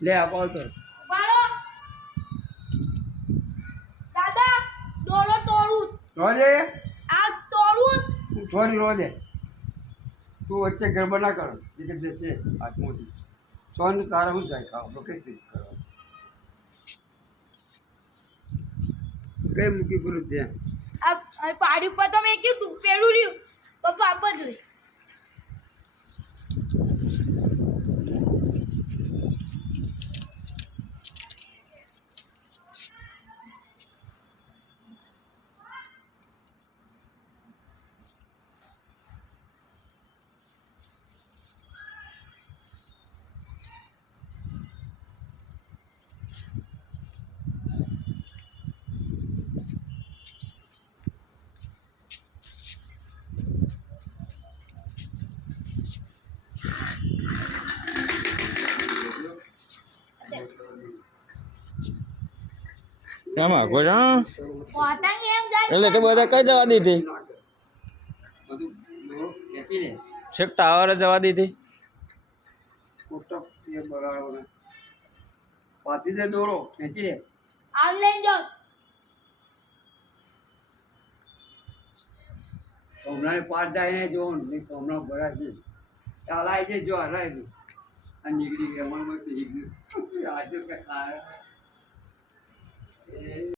લે આપો તો બાળો દાદા દોડો તોડું રોજે આ તોડું તું થોડી રોજે તું વચ્ચે ગરબા ના કરો એ કે છે હાથમાંથી સોન તારા હું જાય ખાવ તો કઈ ચીજ કરો કઈ મૂકી પેલું ત્યાં આ પાડી ઉપર તો મેં કીધું પેલું રહ્યું પપ્પા આપવા જોઈએ એમાં કોઈ હા પતંગ એમ જાય એટલે કે બધા કઈ જવા દીધી બધું દોરો ખેંચી લે છેક ટાવરે જવા દીધી કોટક એ બગાડો ને પાછી દે દોરો ખેંચી લે આમ લઈને જાઓ સોમનાથ પાર જાય ને જો ને સોમનાથ ભરાય છે ચાલાય છે જો હલાય છે આ નીકળી ગયા મને નીકળી આજે કઈ